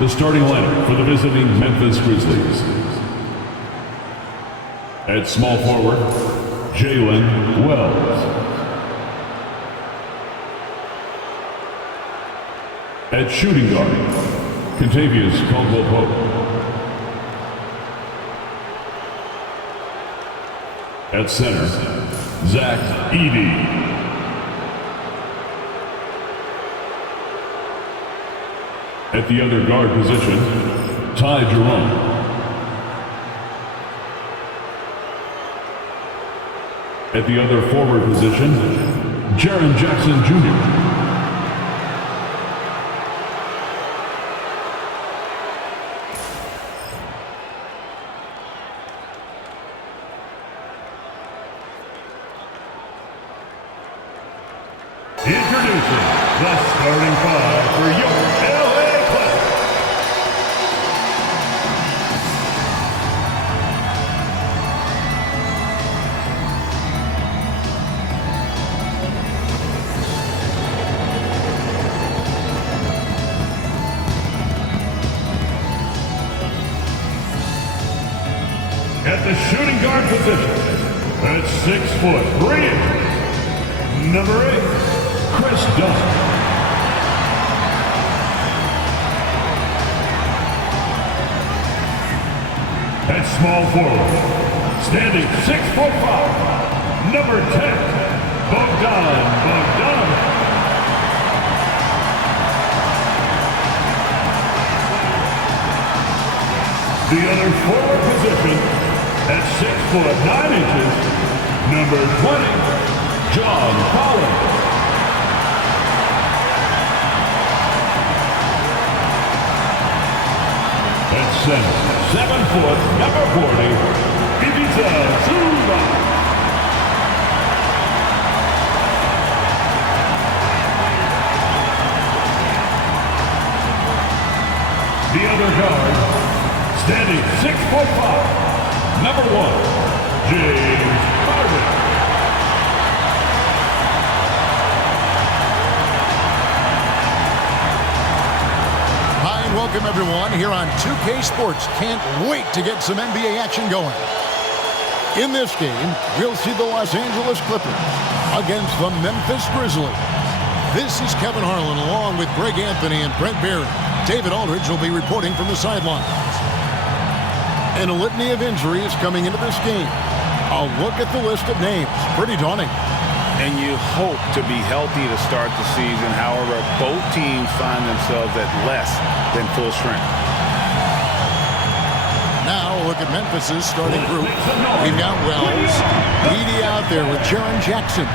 The starting lineup for the visiting Memphis Grizzlies. At small forward, Jalen Wells. At shooting guard, Contavious Caldwell-Pope. At center, Zach Edey. At the other guard position, Ty Jerome. At the other forward position, Jaren Jackson Jr. Introducing the starting five for your LA Clippers. At the shooting guard position, at 6 foot 3 inches, number 8. Chris Dunn. At small forward, standing 6'5", number 10, Bogdan Bogdanovic. The other forward position, at 6'9", number 20, John Collins. Center, 7 foot, number 40, Ivica Zubac. The other guard, standing 6'5", number 1, James Harden. Welcome everyone here on 2K Sports. Can't wait to get some NBA action going. In this game, we'll see the Los Angeles Clippers against the Memphis Grizzlies. This is Kevin Harlan along with Greg Anthony and Brent Barry. David Aldridge will be reporting from the sidelines. And a litany of injuries coming into this game. A look at the list of names. Pretty daunting. And you hope to be healthy to start the season. However, both teams find themselves at less than full strength. Now look at Memphis's starting group. We've got Wells, Edey out there with Jaren Jackson.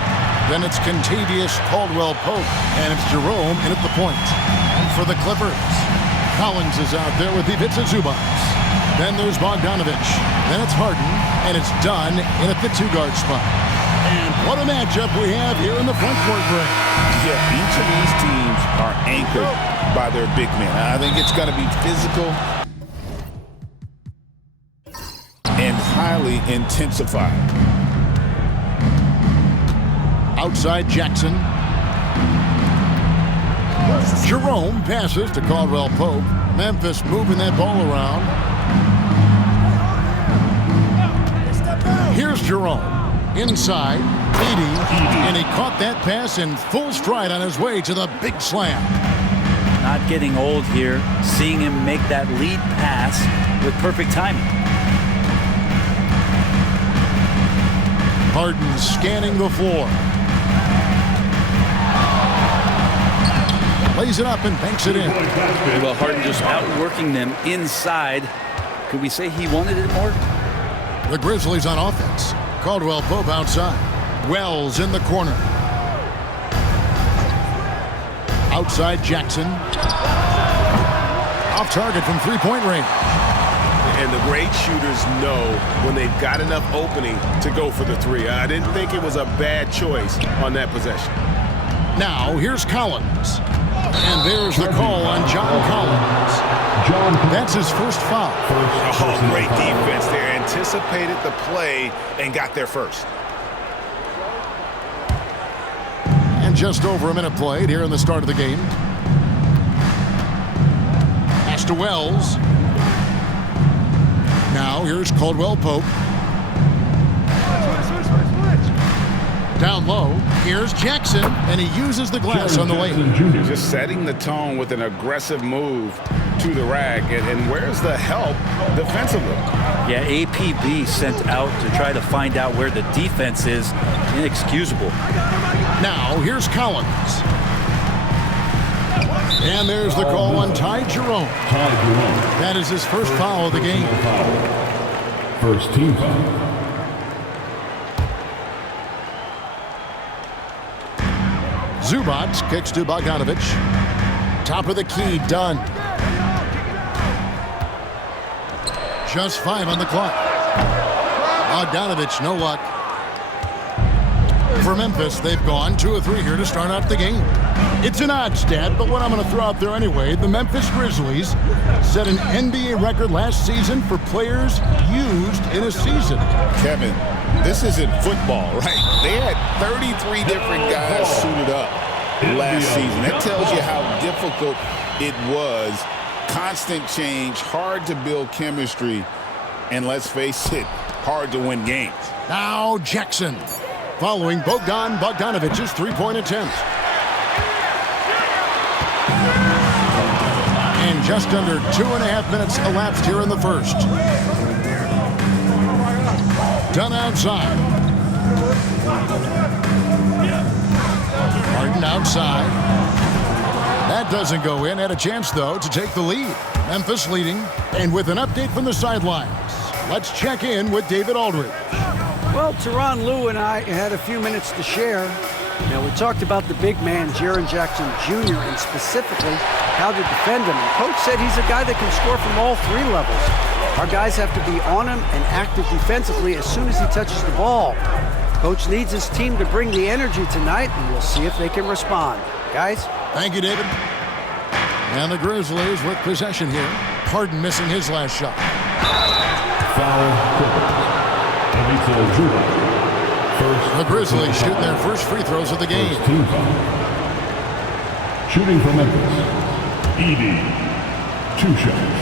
Then it's Contavious Caldwell-Pope, and it's Jerome in at the point. And for the Clippers, Collins is out there with Ivica Zubac. Then there's Bogdanovic. Then it's Harden, and it's Dunn in at the two-guard spot. And what a matchup we have here in the front court break. Yeah, each of these teams are anchored by their big men. I think it's going to be physical and highly intensified. Outside Jackson. Jerome passes to Caldwell-Pope. Memphis moving that ball around. Here's Jerome. Inside, Edey, and he caught that pass in full stride on his way to the big slam. Not getting old here, seeing him make that lead pass with perfect timing. Harden scanning the floor. Lays it up and banks it in. Well, Harden just outworking them inside. Could we say he wanted it more? The Grizzlies on offense. Caldwell-Pope outside. Wells in the corner. Outside Jackson. Off target from three-point range. And the great shooters know when they've got enough opening to go for the three. I didn't think it was a bad choice on that possession. Now, here's Collins. And there's the call on John Collins. That's his first foul. Oh, great defense there. Anticipated the play and got there first. And just over a minute played here in the start of the game. Pass to Wells. Now here's Caldwell Pope. Down low, here's Jackson, and he uses the glass on the lane. Just setting the tone with an aggressive move to the rack. And where's the help defensively? Yeah, APB sent out to try to find out where the defense is. Inexcusable. Now here's Collins. And there's the call on Ty Jerome. That is his first foul of the game. First team foul. Zubats kicks to Bogdanovich. Top of the key, done. Just 5 on the clock. Bogdanovich, no luck. For Memphis, they've gone 2 of 3 here to start out the game. It's an odd stat, but what I'm going to throw out there anyway, the Memphis Grizzlies set an NBA record last season for players used in a season. Kevin, this isn't football, right? They had 33 different guys suited up last season. That tells you how difficult it was. Constant change, hard to build chemistry, and let's face it, hard to win games. Now Jackson, following Bogdanovich's three-point attempt. And just under 2.5 minutes elapsed here in the first. Done outside. Harden outside. That doesn't go in. Had a chance, though, to take the lead. Memphis leading. And with an update from the sidelines, let's check in with David Aldridge. Well, Tyronn Lue and I had a few minutes to share. Now, we talked about the big man, Jaren Jackson Jr., and specifically how to defend him. And Coach said he's a guy that can score from all 3 levels. Our guys have to be on him and active defensively as soon as he touches the ball. Coach needs his team to bring the energy tonight, and we'll see if they can respond. Guys? Thank you, David. And the Grizzlies with possession here. Harden missing his last shot. Foul. The Grizzlies shooting their first free throws of the game. First team foul. Shooting for Memphis. Edey. 2 shots.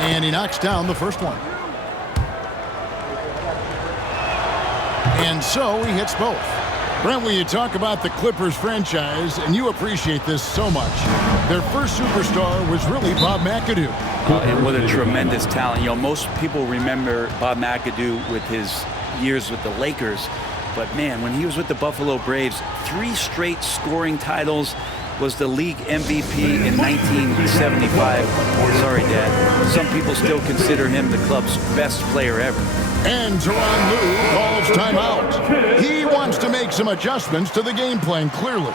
And he knocks down the first one. And so he hits both. Brent, when you talk about the Clippers franchise, and you appreciate this so much, their first superstar was really Bob McAdoo. And what a tremendous talent. You know, most people remember Bob McAdoo with his years with the Lakers. But, man, when he was with the Buffalo Braves, 3 straight scoring titles, was the league MVP in 1975. Sorry, Dad. Some people still consider him the club's best player ever. And Tyronn Lue calls timeout. He wants to make some adjustments to the game plan, clearly.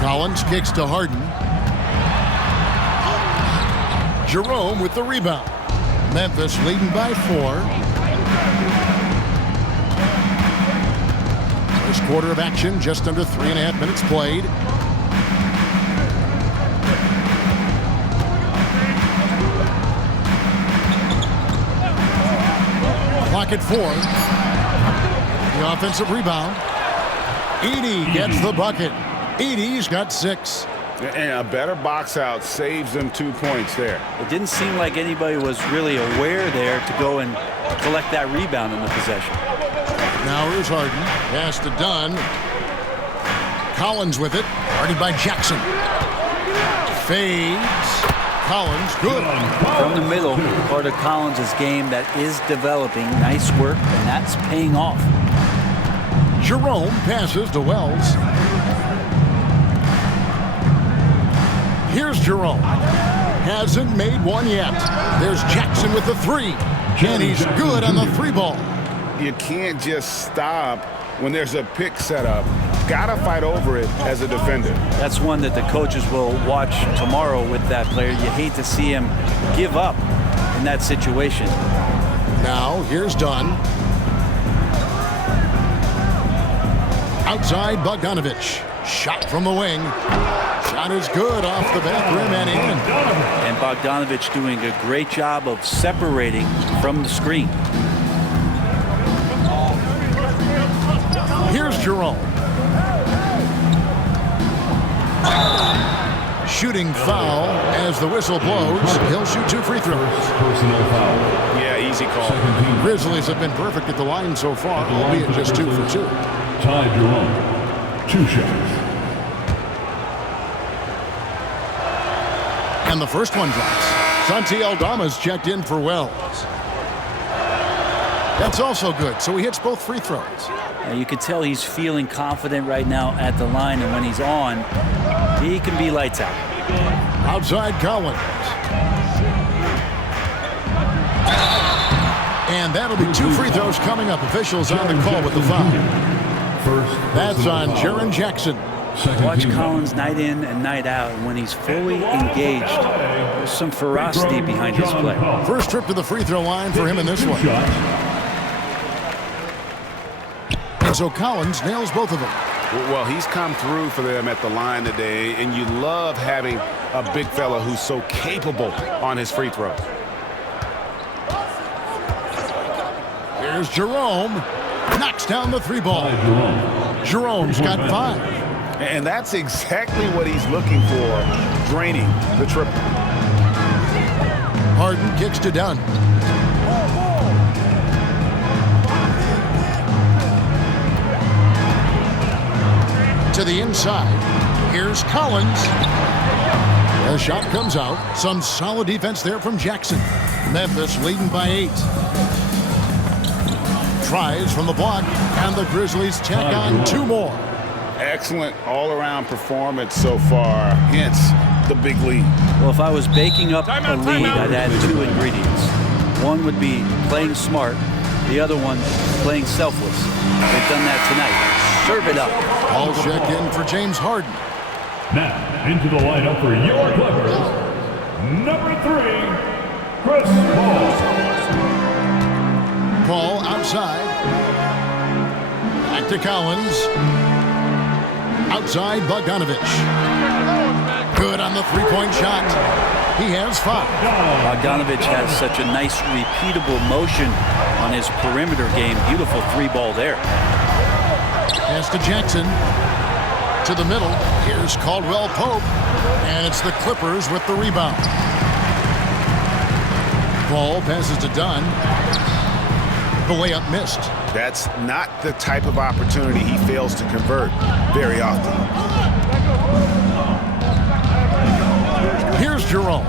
Collins kicks to Harden. Jerome with the rebound. Memphis leading by 4. First quarter of action, just under 3.5 minutes played. Clock at 4. The offensive rebound. Edey gets the bucket. Edey's got 6. And a better box out saves them 2 points there. It didn't seem like anybody was really aware there to go and collect that rebound in the possession. Now here's Harden. Pass to Dunn. Collins with it. Guarded by Jackson. Fades. Collins, good. From the middle, part of Collins' game that is developing. Nice work, and that's paying off. Jerome passes to Wells. Here's Jerome. Hasn't made one yet. There's Jackson with the 3. And he's good on the 3 ball. You can't just stop when there's a pick set up. Gotta fight over it as a defender. That's one that the coaches will watch tomorrow with that player. You hate to see him give up in that situation. Now, here's Dunn. Outside, Bogdanovich. Shot from the wing. Shot is good off the back rim and in. And Bogdanovich doing a great job of separating from the screen. Jerome. Shooting foul as the whistle blows. He'll shoot 2 free throws. Personal foul. Yeah, easy call. Grizzlies have been perfect at the line so far, albeit just 2 for 2. Ty Jerome. 2 shots. And the first one drops. Santi Aldama's checked in for Wells. That's also good, so he hits both free throws. You can tell he's feeling confident right now at the line, and when he's on, he can be lights out. Outside Collins. And that'll be 2 free throws coming up. Officials on the call with the foul. That's on Jaren Jackson. Watch Collins night in and night out, and when he's fully engaged, there's some ferocity behind his play. First trip to the free throw line for him in this one. And so Collins nails both of them. Well, he's come through for them at the line today, and you love having a big fella who's so capable on his free throws. Here's Jerome. Knocks down the 3 ball. Jerome's got 5. And that's exactly what he's looking for, draining the triple. Harden kicks to Dunn. To the inside. Here's Collins. The shot comes out. Some solid defense there from Jackson. Memphis leading by 8. Tries from the block, and the Grizzlies tack on 2 more. Excellent all-around performance so far, hence the big lead. Well, if I was baking up a lead, I'd add 2 ingredients. One would be playing smart. The other one, playing selfless. They've done that tonight. Serve it up. All check in for James Harden. Now, into the lineup for your Clippers, number 3, Chris Paul. Paul outside. Back to Collins. Outside Bogdanovich. Good on the 3-point shot. He has 5. Bogdanovich has such a nice repeatable motion on his perimeter game. Beautiful 3-ball there. Pass to Jackson. To the middle. Here's Caldwell Pope. And it's the Clippers with the rebound. Paul passes to Dunn. The layup missed. That's not the type of opportunity he fails to convert very often. Here's Jerome.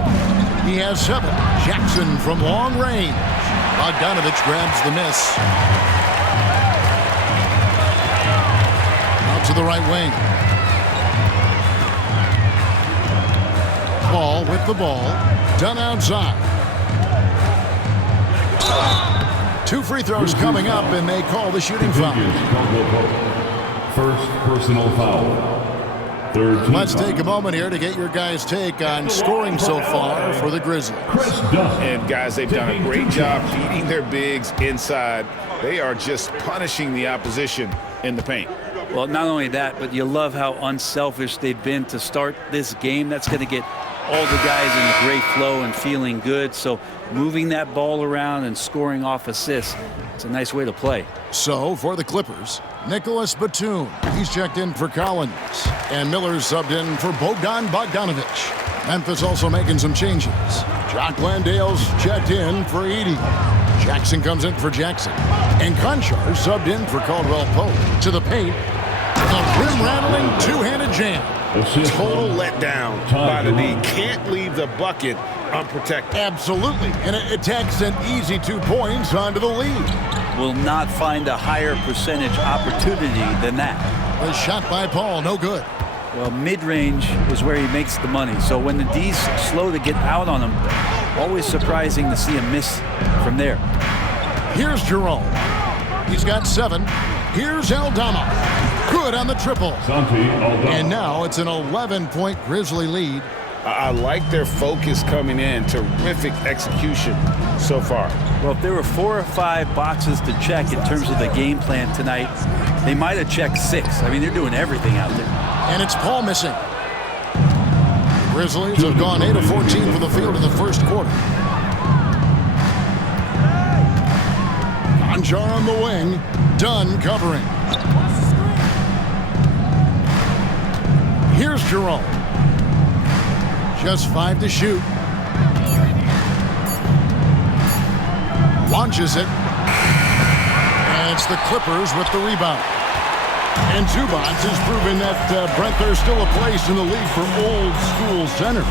He has 7. Jackson from long range. Bogdanovich grabs the miss. Out to the right wing. Paul with the ball. Done outside. 2 free throws coming up, and they call the shooting foul. First personal foul. Third team Let's foul. take a moment here to get your guys' take on scoring so far for the Grizzlies. Chris Dunn. And guys, they've done a great job beating their bigs inside. They are just punishing the opposition in the paint. Well, not only that, but you love how unselfish they've been to start this game. That's going to get all the guys in a great flow and feeling good. So moving that ball around and scoring off assists, it's a nice way to play. So for the Clippers, Nicholas Batum. He's checked in for Collins. And Miller's subbed in for Bogdan Bogdanovich. Memphis also making some changes. Jock Landale's checked in for Edey. Jackson comes in for Jackson. And Conchar subbed in for Caldwell Pope. To the paint. The rim-rattling two-handed jam. Total letdown by the D. Can't leave the bucket unprotected. Absolutely. And it takes an easy 2 points onto the lead. Will not find a higher percentage opportunity than that. The shot by Paul, no good. Well, mid-range is where he makes the money. So when the D's slow to get out on him, always surprising to see him miss from there. Here's Jerome. He's got 7. Here's Aldama. Good on the triple. And now it's an 11-point Grizzly lead. I like their focus coming in. Terrific execution so far. Well, if there were 4 or 5 boxes to check in terms of the game plan tonight, they might have checked 6. I mean, they're doing everything out there. And it's Paul missing. Grizzlies have gone 8 of 14 for the field in the first quarter. Conchar on the wing. Dunn covering. Here's Jerome. Just 5 to shoot. Launches it. And it's the Clippers with the rebound. And Zubats has proven that, Brent, there's still a place in the league for old school centers.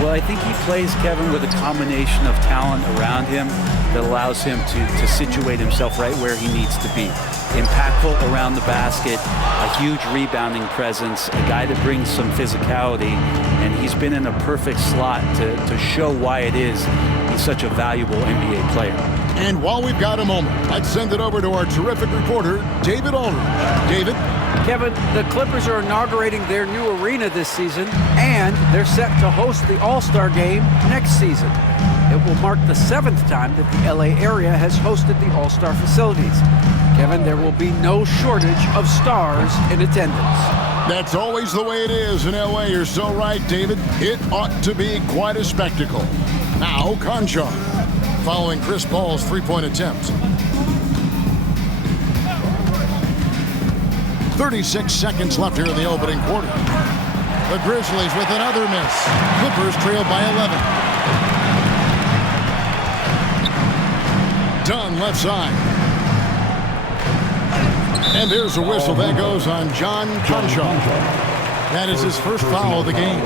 Well, I think he plays, Kevin, with a combination of talent around him that allows him to situate himself right where he needs to be. Impactful around the basket, a huge rebounding presence, a guy that brings some physicality, and he's been in a perfect slot to show why it is he's such a valuable NBA player. And while we've got a moment, let's send it over to our terrific reporter, David Aldridge. David? Kevin, the Clippers are inaugurating their new arena this season, and they're set to host the All-Star Game next season. It will mark the 7th time that the LA area has hosted the All-Star facilities. Kevin, there will be no shortage of stars in attendance. That's always the way it is in LA. You're so right, David. It ought to be quite a spectacle. Now, Conchar, following Chris Paul's three-point attempt. 36 seconds left here in the opening quarter. The Grizzlies with another miss. Clippers trail by 11. Dunn left side. And there's a whistle that goes on John Conchar. That is his first foul of the game.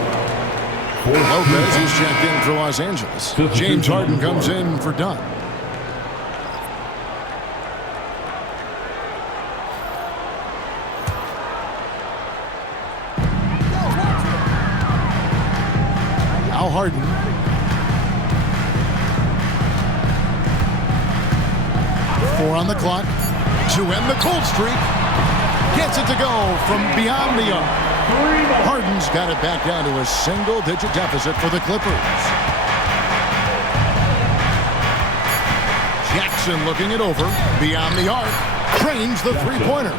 Lopez is checked in for Los Angeles. James Harden comes in for Dunn. Now Harden. Four on the clock to end the cold streak. Gets it to go from beyond the arc. Harden's got it back down to a single-digit deficit for the Clippers. Jackson looking it over. Beyond the arc. Drains the three-pointer.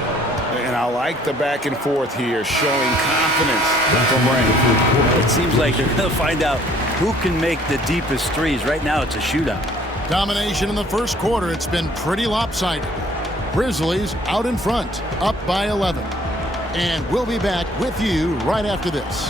And I like the back and forth here, showing confidence from Rain. It seems like they're going to find out who can make the deepest threes. Right now, it's a shootout. Domination in the first quarter. It's been pretty lopsided. Grizzlies out in front, up by 11. And we'll be back with you right after this.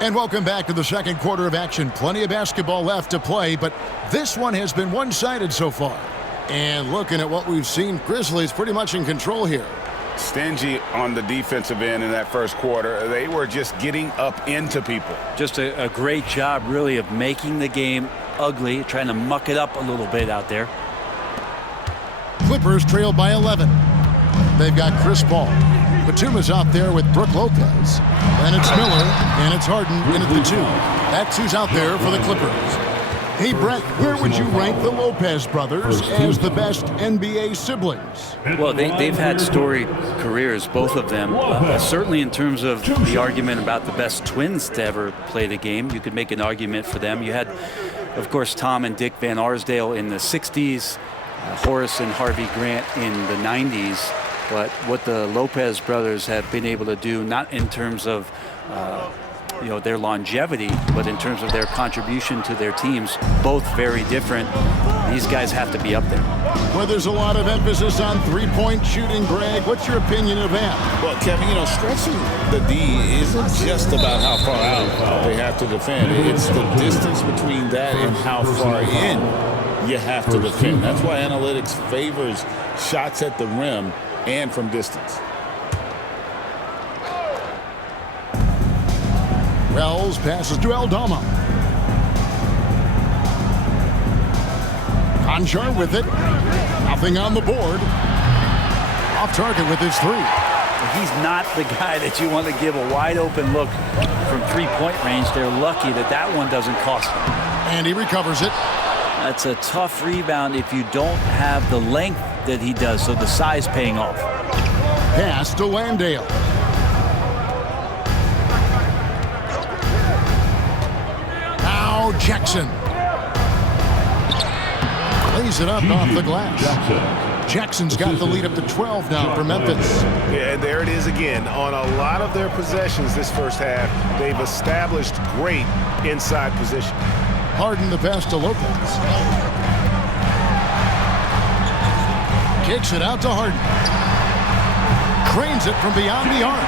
And welcome back to the second quarter of action. Plenty of basketball left to play, but this one has been one-sided so far. And looking at what we've seen, Grizzlies pretty much in control here. Stingy on the defensive end in that first quarter. They were just getting up into people. Just a great job, really, of making the game ugly, trying to muck it up a little bit out there. Clippers trail by 11. They've got Chris Paul. Batuma's out there with Brook Lopez. Then it's Miller, and it's Harden in at the 2. That 2's out there for the Clippers. Hey, Brett, where would you rank the Lopez brothers as the best NBA siblings? Well, they've had storied careers, both of them. Certainly in terms of the argument about the best twins to ever play the game, you could make an argument for them. You had, of course, Tom and Dick Van Arsdale in the 60s, Horace and Harvey Grant in the 90s. But what the Lopez brothers have been able to do, not in terms of their longevity, but in terms of their contribution to their teams, both very different. These guys have to be up there. Well, there's a lot of emphasis on three-point shooting, Greg. What's your opinion of that? Well, Kevin, stretching the D isn't just about how far out they have to defend. It's the distance between that and how far in you have to defend. That's why analytics favors shots at the rim and from distance. Wells passes to Aldama. Conchar with it. Nothing on the board. Off target with his 3. He's not the guy that you want to give a wide open look from three-point range. They're lucky that one doesn't cost them. And he recovers it. That's a tough rebound if you don't have the length that he does, so the size paying off. Pass to Landale. Now Jackson. Lays it up off the glass. Jackson's got the lead up to 12 now for Memphis. Yeah, and there it is again. On a lot of their possessions this first half, they've established great inside position. Harden the pass to Lopez. Kicks it out to Harden. Cranes it from beyond the arc.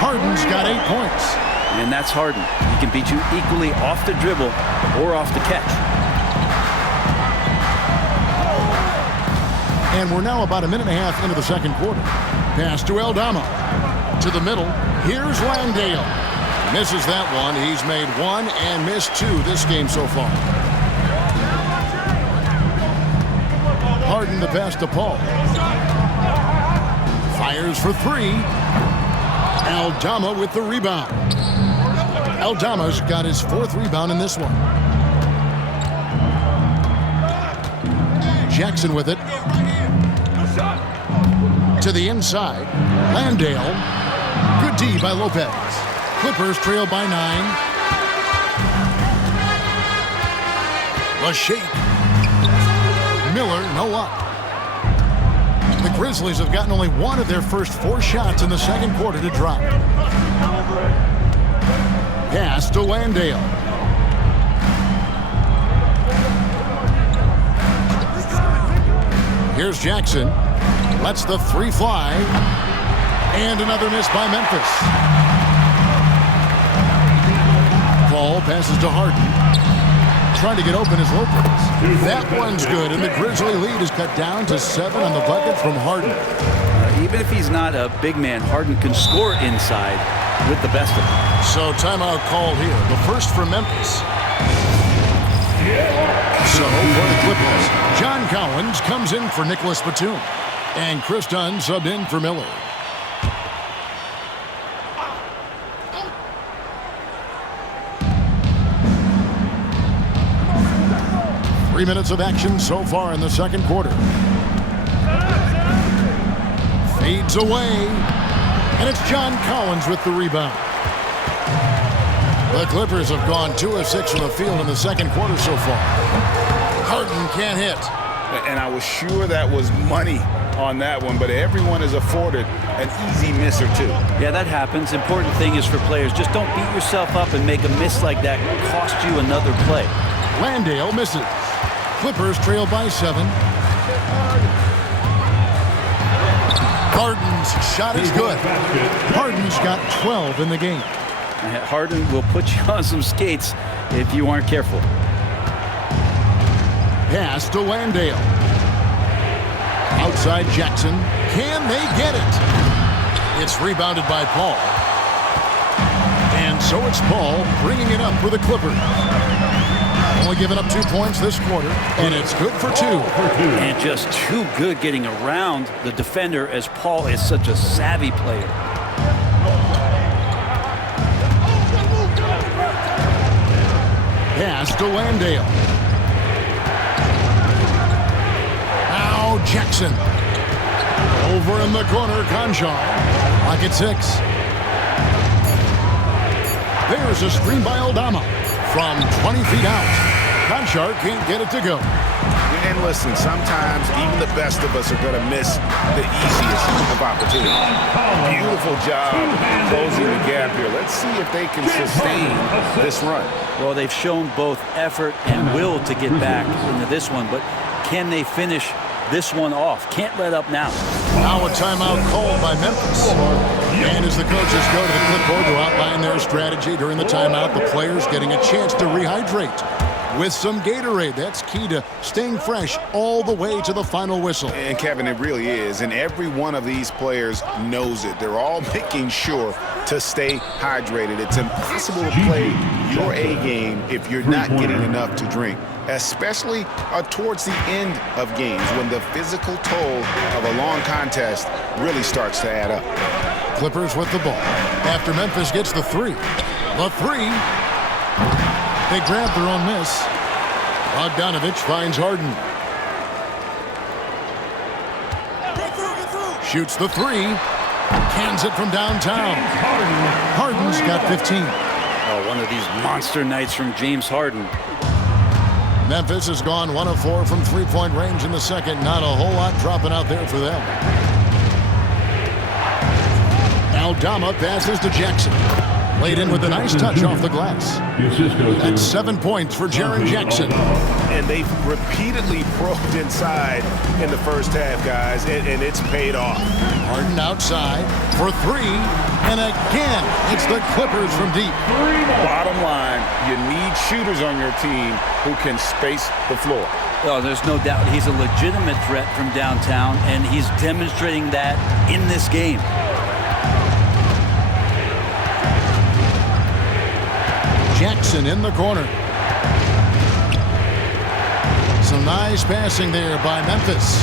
Harden's got 8 points. And that's Harden. He can beat you equally off the dribble or off the catch. And we're now about a minute and a half into the second quarter. Pass to Aldama. To the middle. Here's Landale. Misses that one. He's made 1 and missed 2 this game so far. Harden the pass to Paul. Fires for 3. Aldama with the rebound. Aldama's got his 4th rebound in this one. Jackson with it. To the inside. Landale. Good D by Lopez. Clippers trail by 9. The shake. Miller, no up. The Grizzlies have gotten only 1 of their first 4 shots in the second quarter to drop. Pass to Landale. Here's Jackson. Lets the 3 fly. And another miss by Memphis. Paul passes to Harden. Trying to get open is Lopez. That one's good, and the Grizzly lead is cut down to 7 on the bucket from Harden. Even if he's not a big man, Harden can score inside with the best of them. So timeout called here. The first for Memphis. So for the Clippers, John Collins comes in for Nicholas Batum. And Chris Dunn subbed in for Miller. Three minutes of action so far in the second quarter. Fades away. And it's John Collins with the rebound. The Clippers have gone 2 of 6 from the field in the second quarter so far. Harden can't hit. And I was sure that was money on that one, but everyone is afforded an easy miss or 2. Yeah, that happens. Important thing is for players, just don't beat yourself up and make a miss like that cost you another play. Landale misses. Clippers trail by 7. Harden's shot is good. Harden's got 12 in the game. Harden will put you on some skates if you aren't careful. Pass to Landale. Outside Jackson. Can they get it? It's rebounded by Paul. And so it's Paul bringing it up for the Clippers. Only giving up 2 points this quarter, and it's good for 2. And just too good getting around the defender, as Paul is such a savvy player. Pass to Landale. Now Jackson. Over in the corner, Conchar. Pocket 6. There's a screen by Aldama. From 20 feet out. Conchar can't get it to go. And listen, sometimes even the best of us are going to miss the easiest of opportunities. Beautiful job closing the gap here. Let's see if they can sustain this run. Well, they've shown both effort and will to get back into this one, but can they finish this one off? Can't let up now. Now a timeout called by Memphis. And as the coaches go to the clipboard to outline their strategy during the timeout, the players getting a chance to rehydrate with some Gatorade. That's key to staying fresh all the way to the final whistle. And Kevin, it really is. And every one of these players knows it. They're all making sure to stay hydrated. It's impossible to play your A game if you're not getting enough to drink, especially towards the end of games when the physical toll of a long contest really starts to add up. Clippers with the ball after Memphis gets the 3. The 3. They grab their own miss. Bogdanovich finds Harden. Shoots the 3. Cans it from downtown. Harden's got 15. Oh, one of these monster nights from James Harden. Memphis has gone 1 of 4 from three-point range in the second. Not a whole lot dropping out there for them. Aldama passes to Jackson. Laid in with a nice touch off the glass. That's 7 points for Jaren Jackson. And they've repeatedly probed inside in the first half, guys, and it's paid off. Harden outside for three. And again, it's the Clippers from deep. Bottom line, you need shooters on your team who can space the floor. Oh, there's no doubt he's a legitimate threat from downtown, and he's demonstrating that in this game. Jackson in the corner. Some nice passing there by Memphis.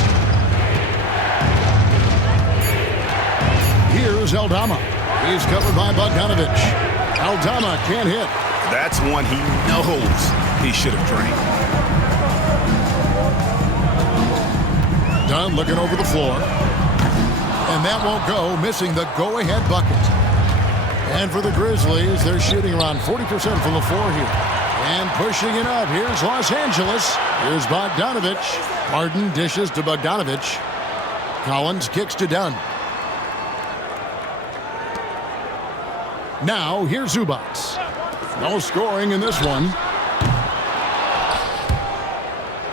Here's Aldama. He's covered by Bogdanovich. Aldama can't hit. That's one he knows he should have drained. Dunn looking over the floor. And that won't go, missing the go-ahead bucket. And for the Grizzlies, they're shooting around 40% from the floor here. And pushing it up. Here's Los Angeles. Here's Bogdanovich. Harden dishes to Bogdanovich. Collins kicks to Dunn. Now, here's Zubats. No scoring in this one.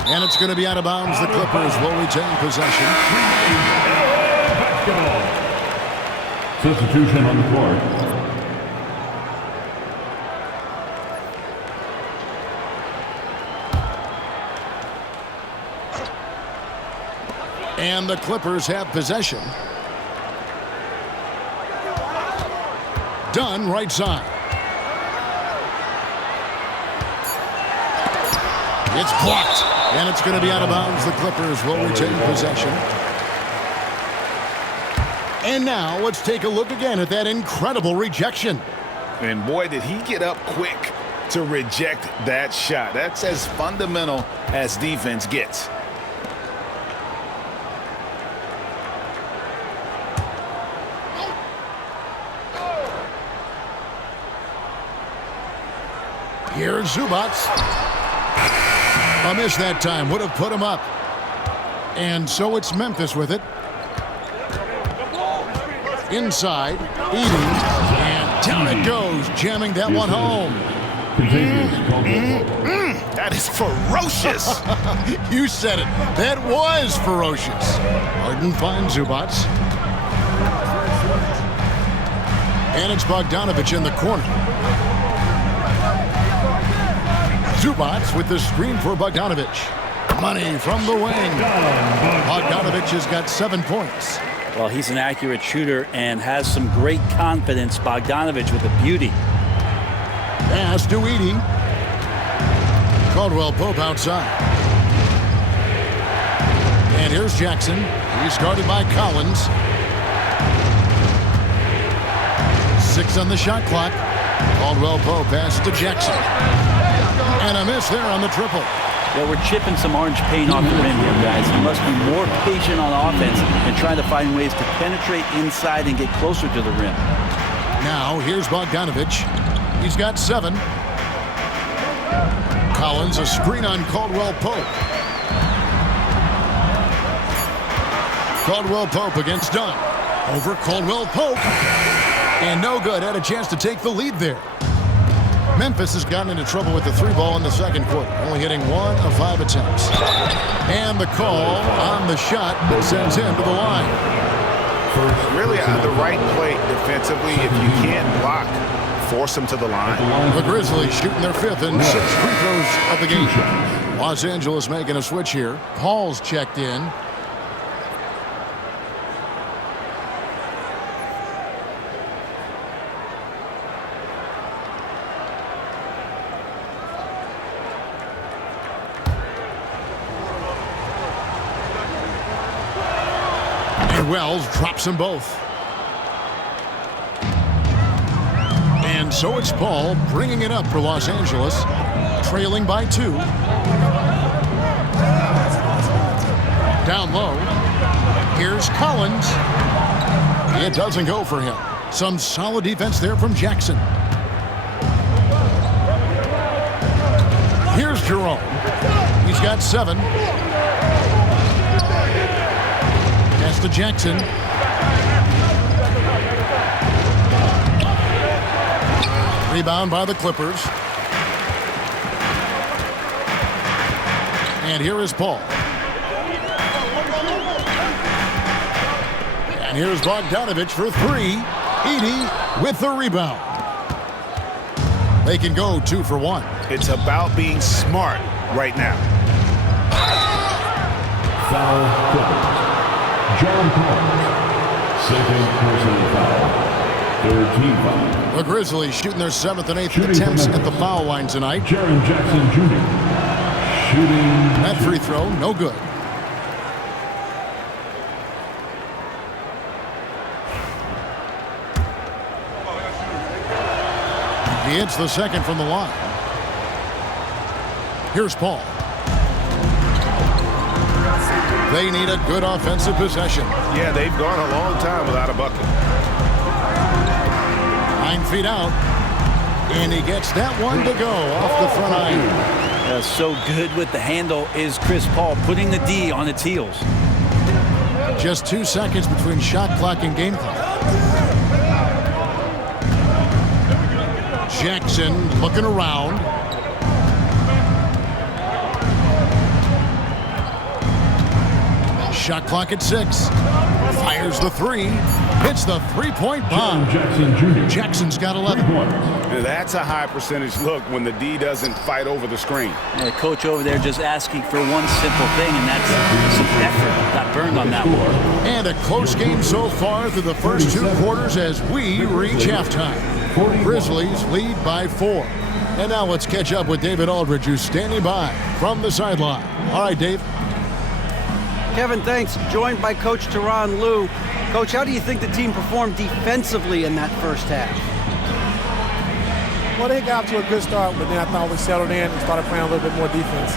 And it's going to be out of bounds. The Clippers will retain possession. Substitution on the court. And the Clippers have possession. Dunn right side. It's blocked. And it's going to be out of bounds. The Clippers will retain possession. And now let's take a look again at that incredible rejection. And boy, did he get up quick to reject that shot. That's as fundamental as defense gets. Here's Zubats. A miss that time. Would have put him up. And so it's Memphis with it. Inside. Eating. And down it goes. Jamming that one home. That is ferocious. You said it. That was ferocious. Harden finds Zubats. And it's Bogdanovich in the corner. Zubats with the screen for Bogdanovich. Money from the wing. Bogdanovich has got 7 points. Well, he's an accurate shooter and has some great confidence. Bogdanovich with a beauty. Pass to Edey. Caldwell Pope outside. And here's Jackson. He's guarded by Collins. 6 on the shot clock. Caldwell Pope pass to Jackson. And a miss there on the triple. Yeah, we're chipping some orange paint off the rim here, guys. He must be more patient on offense and trying to find ways to penetrate inside and get closer to the rim. Now, here's Bogdanovich. He's got 7. Collins, a screen on Caldwell Pope. Caldwell Pope against Dunn. Over Caldwell Pope. And no good. Had a chance to take the lead there. Memphis has gotten into trouble with the 3 ball in the second quarter, only hitting 1 of 5 attempts. And the call on the shot that sends him to the line. Really on the right play defensively. If you can't block, force him to the line. The Grizzlies shooting their 5th and 6th free throws of the game. Los Angeles making a switch here. Paul's checked in. Wells drops them both. And so it's Paul bringing it up for Los Angeles, trailing by 2. Down low. Here's Collins. It doesn't go for him. Some solid defense there from Jackson. Here's Jerome. He's got 7. Pass to Jackson. Rebound by the Clippers. And here is Paul. And here's Bogdanovich for 3. Edey with the rebound. They can go 2 for 1. It's about being smart right now. Foul Clippers. John Collins. Second personal foul. Third team foul. The Grizzlies shooting their 7th and 8th Shooting attempts from at the foul line tonight. Jaren Jackson Jr. Shooting. That free throw, no good. He hits the second from the line. Here's Paul. They need a good offensive possession. Yeah, they've gone a long time without a bucket. 9 feet out. And he gets that one to go off the front iron. So good with the handle is Chris Paul, putting the D on its heels. Just 2 seconds between shot clock and game clock. Jackson looking around. Shot clock at 6. Fires the 3. Hits the three-point bomb. Jackson Jr. Jackson's got 11. That's a high percentage look when the D doesn't fight over the screen. Yeah, coach over there just asking for one simple thing, and that's some effort. Got burned on that one. And a close game so far through the first 2 quarters as we reach halftime. Grizzlies lead by 4. And now let's catch up with David Aldridge, who's standing by from the sideline. All right, Dave. Kevin, thanks. Joined by Coach Tyronn Lue. Coach, how do you think the team performed defensively in that first half? Well, they got to a good start, but then I thought we settled in and started playing a little bit more defense.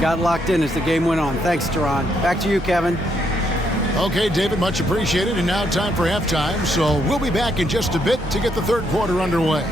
Got locked in as the game went on. Thanks, Tyronn. Back to you, Kevin. Okay, David, much appreciated. And now time for halftime. So we'll be back in just a bit to get the third quarter underway.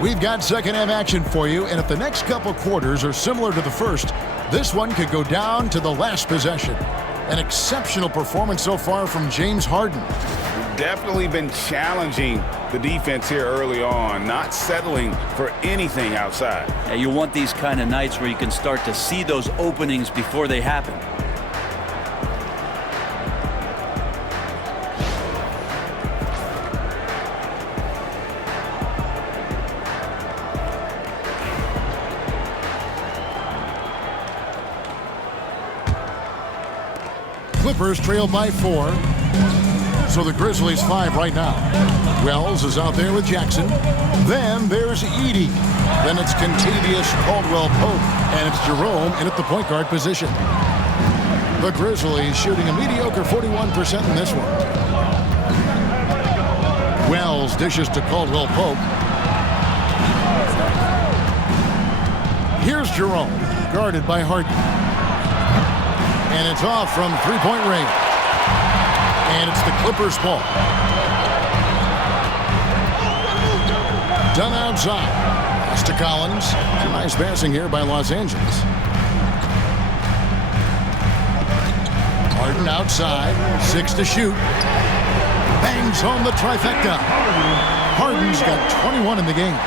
We've got second half action for you, and if the next couple quarters are similar to the first, this one could go down to the last possession. An exceptional performance so far from James Harden. Definitely been challenging the defense here early on, not settling for anything outside. Yeah, you want these kind of nights where you can start to see those openings before they happen. Clippers trail by 4. So the Grizzlies 5 right now. Wells is out there with Jackson. Then there's Edey. Then it's Contavious Caldwell-Pope. And it's Jerome in at the point guard position. The Grizzlies shooting a mediocre 41% in this one. Wells dishes to Caldwell-Pope. Here's Jerome, guarded by Harden. And it's off from three-point range. And it's the Clippers' ball. Done outside. Pass to Collins. It's a nice passing here by Los Angeles. Harden outside. 6 to shoot. Bangs home the trifecta. Harden's got 21 in the game.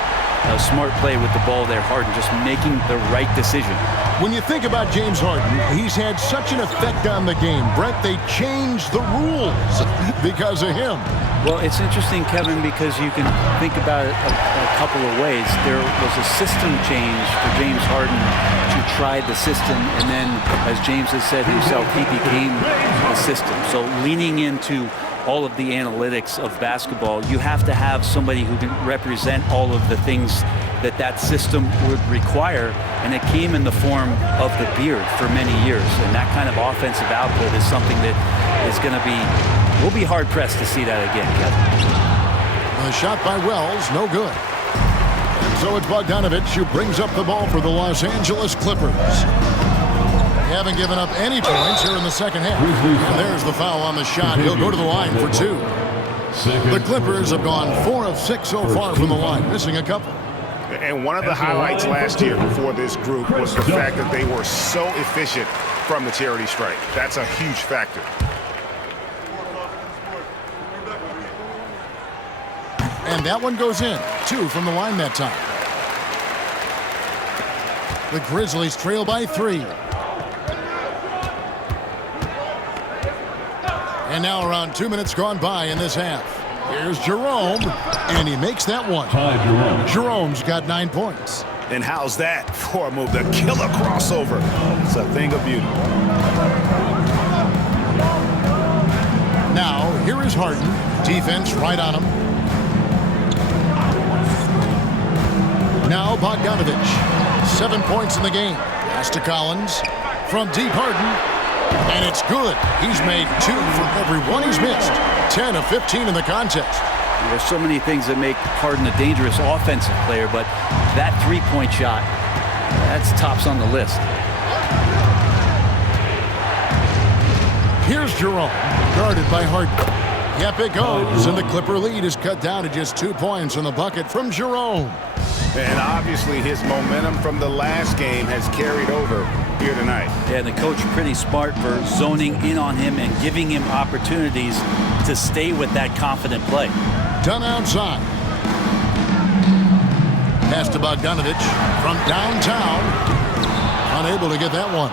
A smart play with the ball there, Harden just making the right decision. When you think about James Harden, he's had such an effect on the game. Brent, they changed the rules because of him. Well, it's interesting, Kevin, because you can think about it a couple of ways. There was a system change for James Harden to try the system, and then, as James has said himself, he became the system. So leaning into all of the analytics of basketball, you have to have somebody who can represent all of the things that system would require, and it came in the form of the beard for many years. And that kind of offensive output is something that is going to be, we'll be hard-pressed to see that again, Kevin. A shot by Wells, no good. And so it's Bogdanovich who brings up the ball for the Los Angeles Clippers. They haven't given up any points here in the second half. And there's the foul on the shot. He'll go to the line for 2. The Clippers have gone 4 of 6 so far from the line, missing a couple. And one of the highlights last year for this group was the fact that they were so efficient from the charity stripe. That's a huge factor. And that one goes in. 2 from the line that time. The Grizzlies trail by 3. And now around 2 minutes gone by in this half. Here's Jerome, and he makes that one. Jerome's got 9 points. And how's that for a move? The killer crossover. It's a thing of beauty. Now, here is Harden. Defense right on him. Now Bogdanovich. 7 points in the game. Pass to Collins. From deep Harden. And it's good. He's made 2 from every one he's missed. 10 of 15 in the contest. There's so many things that make Harden a dangerous offensive player, but that three-point shot, that's tops on the list. Here's Jerome, guarded by Harden. Yep, it goes, and the Clipper lead is cut down to just 2 points on the bucket from Jerome. And obviously his momentum from the last game has carried over here tonight. Yeah, the coach pretty smart for zoning in on him and giving him opportunities to stay with that confident play. Done outside. Pass to Bogdanovich from downtown. Unable to get that one.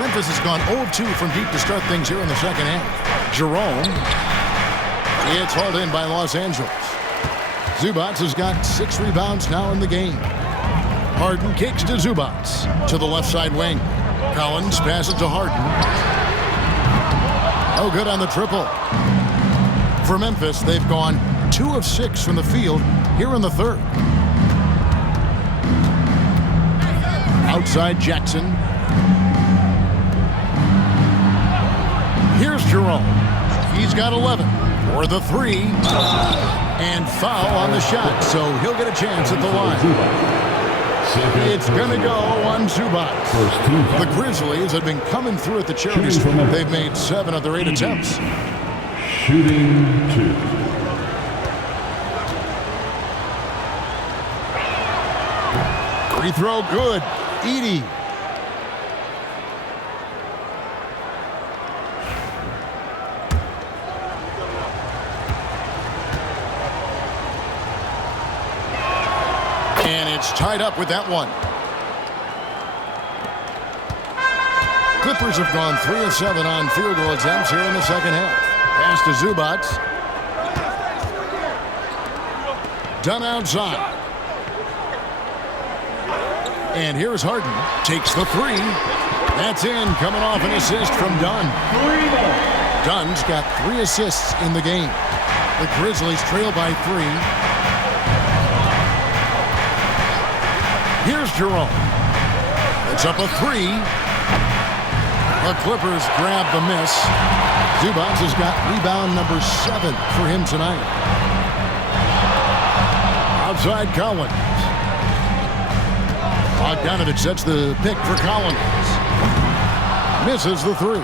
Memphis has gone 0-2 from deep to start things here in the second half. Jerome. It's hauled in by Los Angeles. Zubac has got 6 rebounds now in the game. Harden kicks to Zubac to the left side wing. Collins passes to Harden. No good on the triple. For Memphis, they've gone 2 of 6 from the field here in the third. Outside Jackson. Here's Jerome. He's got 11 for the 3. And foul on the shot, so he'll get a chance at the line. It's going to go on Zubac. The Grizzlies have been coming through at the charity stripe. They've made 7 of their 8 attempts. Shooting 2. Free throw good. Edey. And it's tied up with that one. Clippers have gone 3 of 7 on field goal attempts here in the second half. Pass to Zubac. Done outside. And here's Harden. Takes the 3. That's in, coming off an assist from Dunn. Dunn's got 3 assists in the game. The Grizzlies trail by 3. Here's Jerome. It's up a 3. The Clippers grab the miss. Zubac has got rebound number 7 for him tonight. Outside Collins. Bogdanovich sets the pick for Collins. Misses the 3.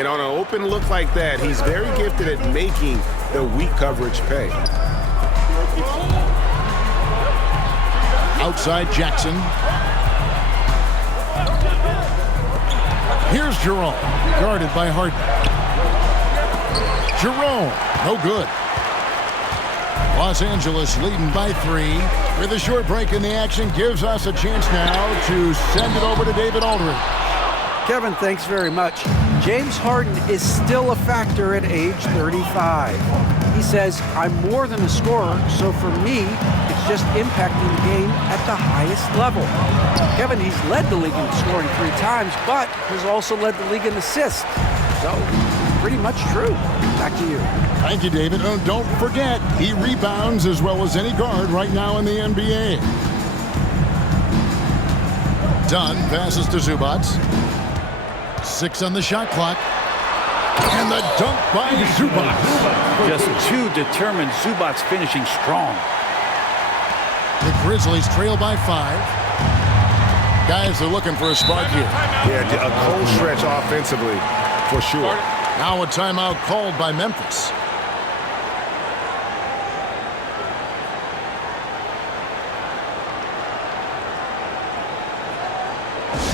And on an open look like that, he's very gifted at making the weak coverage pay. Outside Jackson. Here's Jerome, guarded by Harden. Jerome, no good. Los Angeles leading by 3. With a short break in the action, gives us a chance now to send it over to David Aldridge. Kevin, thanks very much. James Harden is still a factor at age 35. He says, I'm more than a scorer, so for me, it's just impacting the game at the highest level. Kevin, he's led the league in scoring 3 times, but has also led the league in assists. So, pretty much true. Back to you. Thank you, David. Oh, don't forget, he rebounds as well as any guard right now in the NBA. Dunn passes to Zubac. 6 on the shot clock. And the dunk by Zubac. Just too determined. Zubac's finishing strong. The Grizzlies trail by 5. Guys are looking for a spark here. Yeah, a cold stretch offensively, for sure. Now a timeout called by Memphis.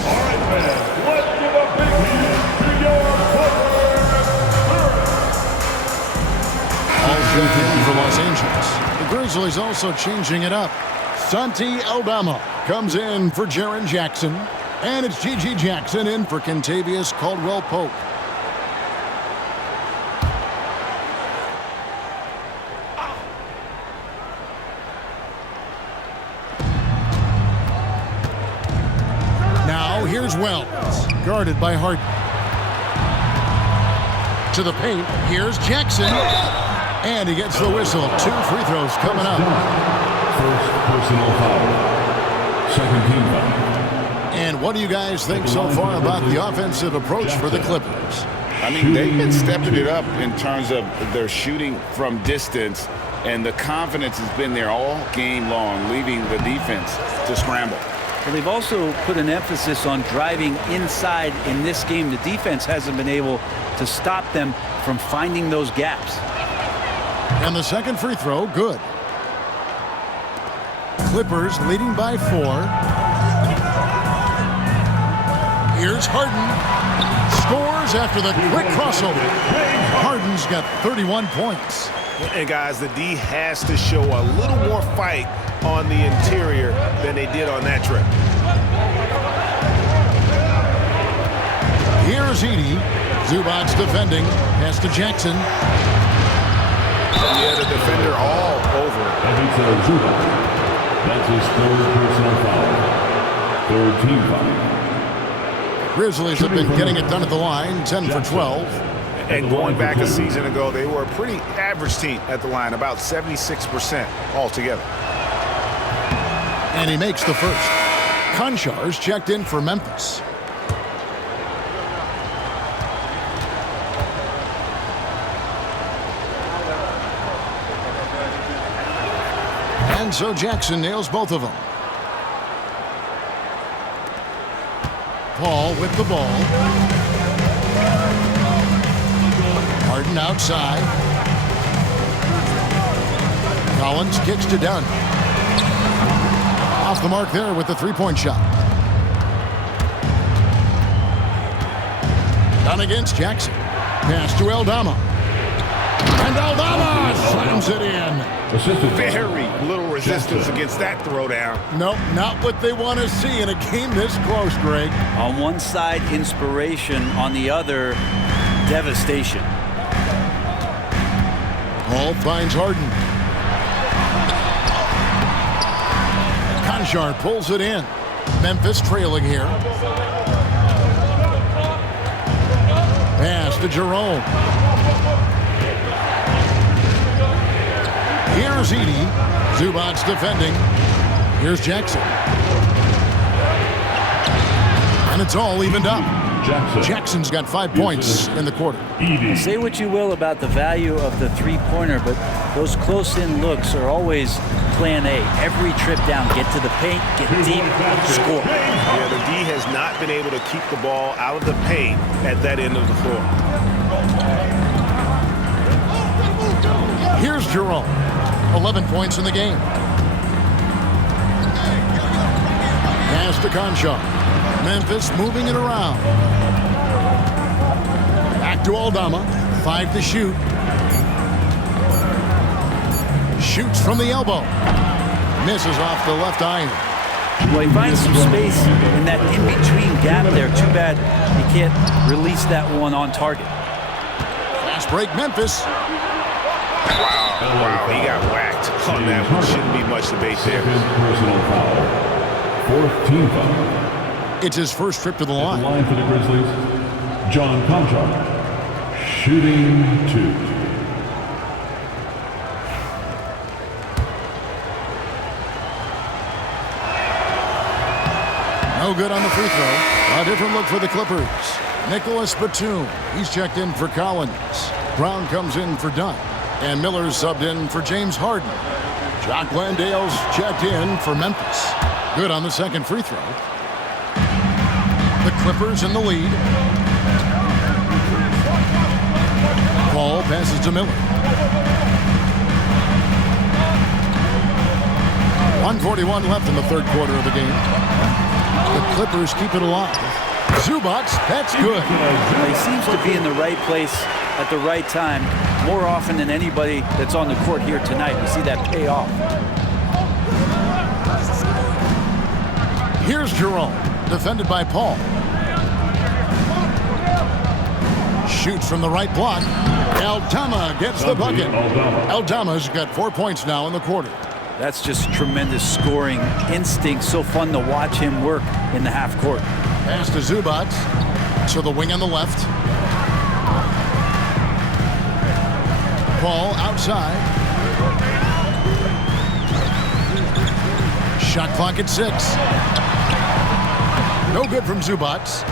All right, fans, let's give a big hand to your All checked in for Los Angeles. The Grizzlies also changing it up. Santi Aldama comes in for Jaren Jackson. And it's G.G. Jackson in for Kentavious Caldwell-Pope. Now here's Wells, guarded by Harden. To the paint, here's Jackson. And he gets the whistle. 2 free throws coming up. First personal foul. Second team foul. And what do you guys think so far about the offensive approach for the Clippers? I mean, they've been stepping it up in terms of their shooting from distance, and the confidence has been there all game long, leaving the defense to scramble. Well, they've also put an emphasis on driving inside in this game. The defense hasn't been able to stop them from finding those gaps. And the second free throw, good. Clippers leading by 4. Here's Harden. Scores after the quick crossover. Harden's got 31 points. And guys, the D has to show a little more fight on the interior than they did on that trip. Here's Edey. Zubac defending. Pass to Jackson. Yeah, the defender all over. And it's Zubac. That's his 3rd personal foul. 3rd team foul. Grizzlies have been getting it done at the line. 10 for 12. And going back a season ago, they were a pretty average team at the line, about 76% altogether. And he makes the first. Konchar's checked in for Memphis. And so Jackson nails both of them. Paul with the ball. Harden outside. Collins kicks to Dunn. Off the mark there with the three-point shot. Dunn against Jackson. Pass to Aldama. And Aldama slams it in. Very little resistance against that throwdown. Nope, not what they want to see in a game this close, Greg. On one side, inspiration. On the other, devastation. Paul finds Harden. Konchar pulls it in. Memphis trailing here. Pass to Jerome. Here's Edey. Zubac defending. Here's Jackson. And it's all evened up. Jackson's got 5 points in the quarter. Say what you will about the value of the three-pointer, but those close-in looks are always plan A. Every trip down, get to the paint, get deep, score. Yeah, the D has not been able to keep the ball out of the paint at that end of the floor. Here's Jerome. 11 points in the game. Pass to Konchar. Memphis moving it around. Back to Aldama. 5 to shoot. Shoots from the elbow. Misses off the left iron. Well, he finds some space in that in-between gap there. Too bad he can't release that one on target. Fast break, Memphis. Wow, he got whacked on that one. Shouldn't be much debate there. Personal foul. Fourth team foul. It's his first trip to the The line. line for the Grizzlies, John Conchar. Shooting 2. No good on the free throw. A different look for the Clippers. Nicholas Batum. He's checked in for Collins. Brown comes in for Dunn. And Miller's subbed in for James Harden. Jock Landale's checked in for Memphis. Good on the second free throw. The Clippers in the lead. Paul passes to Miller. 1:41 left in the third quarter of the game. The Clippers keep it alive. Zubac, that's good. He seems to be in the right place at the right time more often than anybody that's on the court here tonight. We see that pay off. Here's Jerome, defended by Paul. Shoots from the right block. Aldama gets the bucket. Aldama's got 4 points now in the quarter. That's just tremendous scoring instinct. So fun to watch him work in the half court. Pass to Zubac. To the wing on the left. Paul outside. Shot clock at 6. No good from Zubac.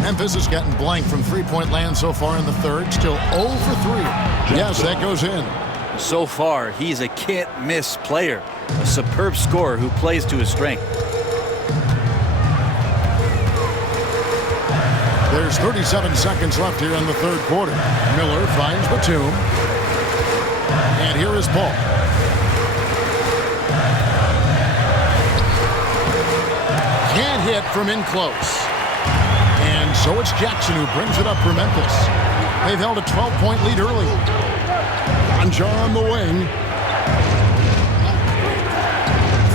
Memphis has gotten blank from three-point land so far in the third. Still 0 for 3. Yes, that goes in. So far, he's a can't-miss player. A superb scorer who plays to his strength. There's 37 seconds left here in the third quarter. Miller finds Batum. And here is Paul. Can't hit from in close. And so it's Jackson who brings it up for Memphis. They've held a 12-point lead early. Conjar on the wing.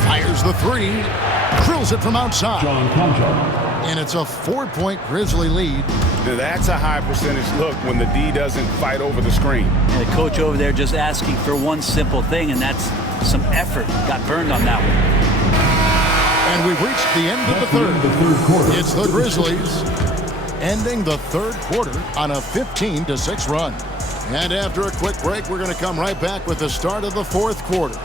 Fires the three. Drills it from outside. John Conchar. And it's a 4-point Grizzly lead. Now, that's a high percentage look when the D doesn't fight over the screen. And the coach over there just asking for one simple thing, and that's some effort. Got burned on that one. And we've reached the end of the third. It's the Grizzlies ending the third quarter on a 15-6 run. And after a quick break, we're going to come right back with the start of the fourth quarter.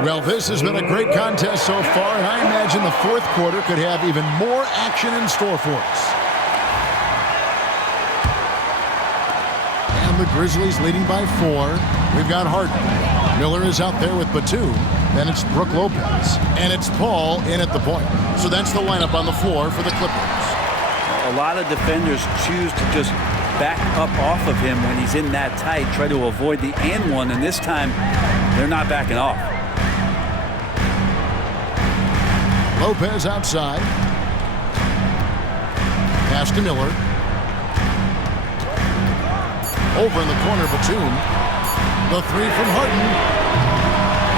Well, this has been a great contest so far, and I imagine the fourth quarter could have even more action in store for us. And the Grizzlies leading by 4. We've got Harden. Miller is out there with Batum. Then it's Brook Lopez. And it's Paul in at the point. So that's the lineup on the floor for the Clippers. A lot of defenders choose to just back up off of him when he's in that tight, try to avoid the and one, and this time they're not backing off. Lopez outside. Pass to Miller. Over in the corner, Batum. The three from Harden.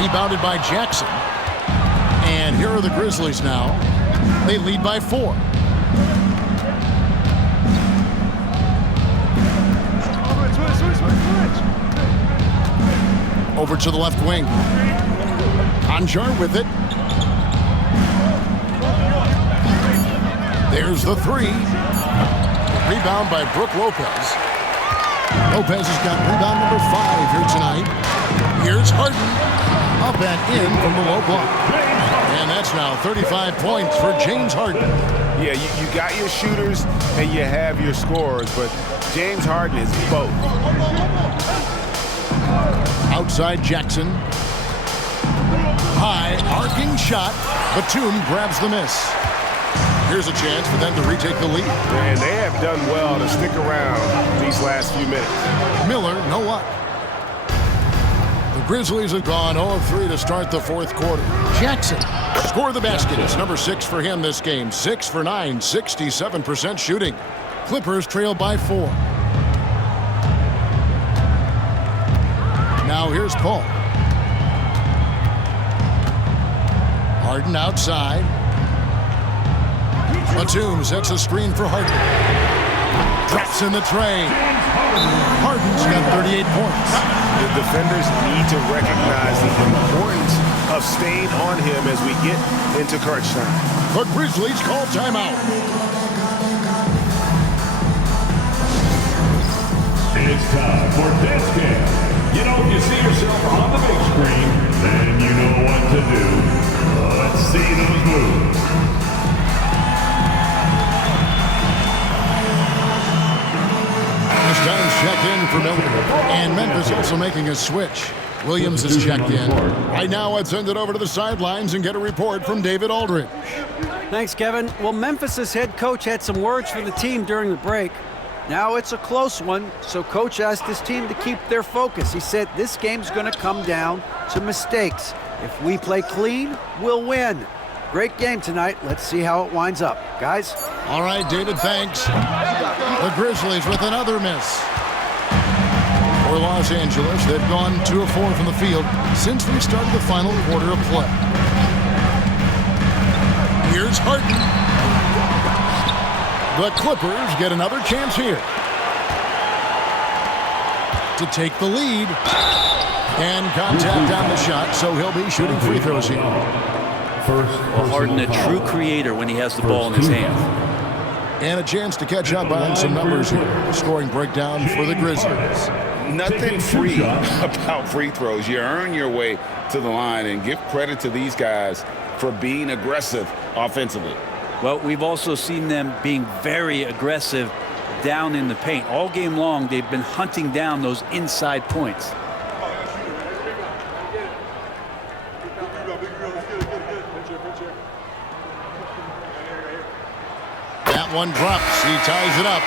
Rebounded by Jackson. And here are the Grizzlies now. They lead by 4. Over to the left wing. Conjar with it. There's the three. Rebound by Brook Lopez. Lopez has got rebound number 5 here tonight. Here's Harden. Up and in from the low block. And that's now 35 points for James Harden. Yeah, you got your shooters and you have your scorers, but James Harden is both. Outside Jackson. High arcing shot. Batum grabs the miss. Here's a chance for them to retake the lead. And they have done well to stick around these last few minutes. Miller, no luck. The Grizzlies have gone 0 of 3 to start the fourth quarter. Jackson scored the basket. It's number 6 for him this game. 6 for 9, 67% shooting. Clippers trail by 4. Now here's Paul. Harden outside. Batum sets a screen for Harden. Drops in the tray. Harden's got 38 points. The defenders need to recognize the importance of staying on him as we get into crunch time. The Grizzlies call timeout. It's time for this game. You know, if you see yourself on the big screen, then you know what to do. Let's see those moves. Jones checked in for Miller. And Memphis also making a switch. Williams is checked in. Right now, let's send it over to the sidelines and get a report from David Aldridge. Thanks, Kevin. Well, Memphis's head coach had some words for the team during the break. Now it's a close one, so coach asked his team to keep their focus. He said this game's going to come down to mistakes. If we play clean, we'll win. Great game tonight. Let's see how it winds up. Guys? All right, David, thanks. The Grizzlies with another miss. For Los Angeles, they've gone 2 of 4 from the field since we started the final quarter of play. Here's Harden. The Clippers get another chance here to take the lead. And contact on the shot, so he'll be shooting free throws here. Well, Harden, a true creator when he has the ball in his hand. And a chance to catch up on some numbers here. The scoring breakdown for the Grizzlies. Nothing free about free throws. You earn your way to the line, and give credit to these guys for being aggressive offensively. Well, we've also seen them being very aggressive down in the paint. All game long, they've been hunting down those inside points. That one drops. He ties it up.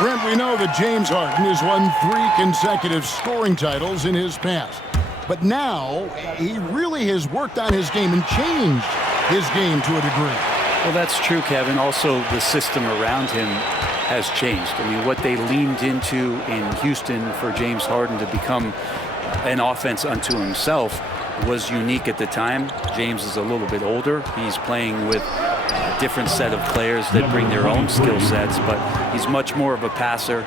Brent, we know that James Harden has won 3 consecutive scoring titles in his past. But now, he really has worked on his game and changed his game to a degree. Well, that's true, Kevin. Also, the system around him has changed. I mean, what they leaned into in Houston for James Harden to become an offense unto himself was unique at the time. James is a little bit older. He's playing with a different set of players that bring their own skill sets, but he's much more of a passer.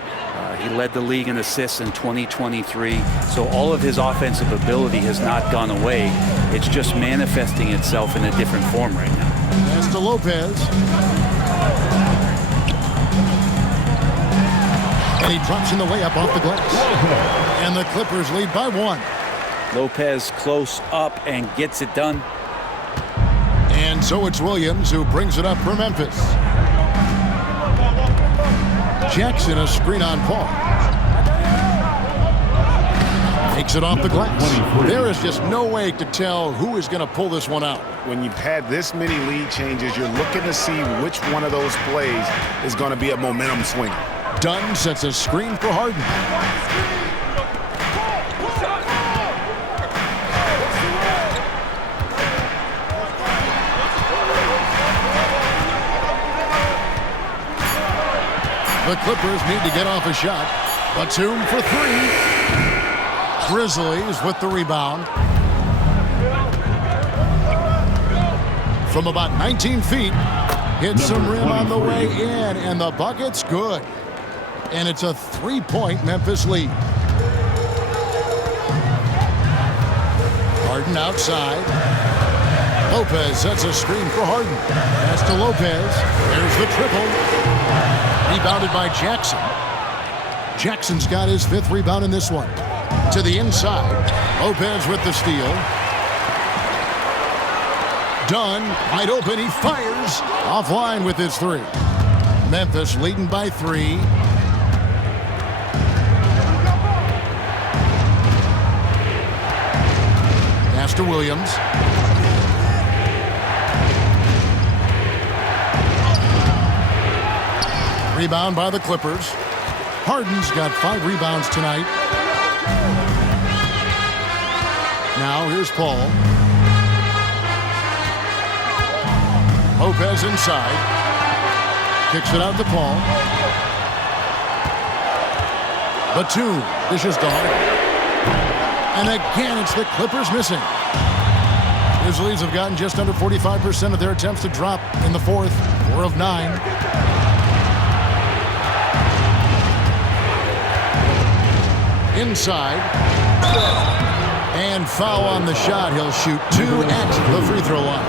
He led the league in assists in 2023, so all of his offensive ability has not gone away. It's just manifesting itself in a different form right now. Pass to Lopez. And he drops in the layup off the glass. And the Clippers lead by 1. Lopez close up and gets it done. And so it's Williams who brings it up for Memphis. Jackson, a screen on Paul. Takes it off the glass. There is just no way to tell who is going to pull this one out. When you've had this many lead changes, you're looking to see which one of those plays is going to be a momentum swinger. Dunn sets a screen for Harden. The Clippers need to get off a shot. Batum for 3. Grizzlies with the rebound. From about 19 feet. Hits some rim on the way in, and the bucket's good. And it's a 3-point Memphis lead. Harden outside. Lopez sets a screen for Harden. Pass to Lopez. There's the triple. Rebounded by Jackson. Jackson's got his 5th rebound in this one. To the inside. Lopez with the steal. Dunn, wide open, he fires. Offline with his 3. Memphis leading by 3. Pass to Williams. Rebound by the Clippers. Harden's got 5 rebounds tonight. Now here's Paul. Lopez inside. Kicks it out to Paul. Batum dishes to Harden. And again, it's the Clippers missing. Grizzlies have gotten just under 45% of their attempts to drop in the fourth. 4 of 9. Inside. And foul on the shot. He'll shoot 2 at the free throw line.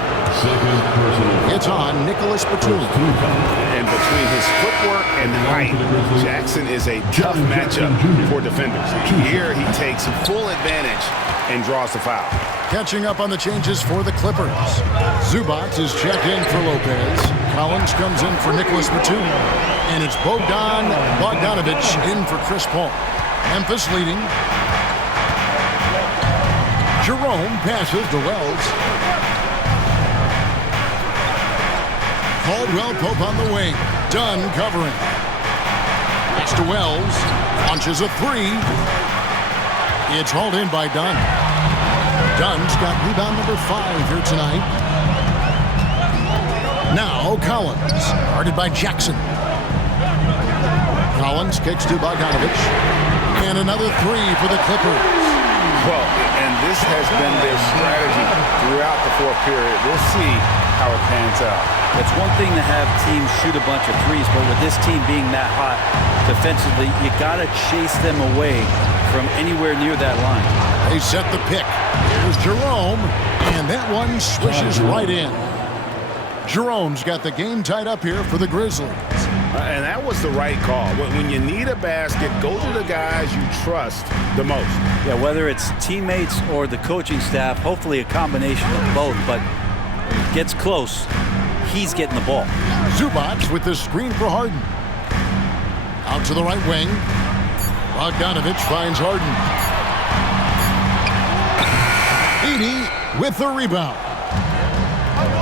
It's on Nicholas Batum. And between his footwork and height, Jackson is a tough matchup for defenders. Here he takes full advantage and draws the foul. Catching up on the changes for the Clippers. Zubac is checked in for Lopez. Collins comes in for Nicholas Batum. And it's Bogdanovich in for Chris Paul. Memphis leading. Jerome passes to Wells. Caldwell Pope on the wing. Dunn covering. Pass to Wells. Launches a 3. It's hauled in by Dunn. Dunn's got rebound number 5 here tonight. Now Collins. Guarded by Jackson. Collins kicks to Bogdanovich. And another 3 for the Clippers. Well, and this has been their strategy throughout the fourth period. We'll see how it pans out. It's one thing to have teams shoot a bunch of threes, but with this team being that hot defensively, you got to chase them away from anywhere near that line. They set the pick. Here's Jerome, and that one swishes right in. Jerome's got the game tied up here for the Grizzlies. And that was the right call. When you need a basket, go to the guys you trust the most. Yeah, whether it's teammates or the coaching staff, hopefully a combination of both, but when it gets close, he's getting the ball. Zubac with the screen for Harden. Out to the right wing. Bogdanovich finds Harden. Edey with the rebound.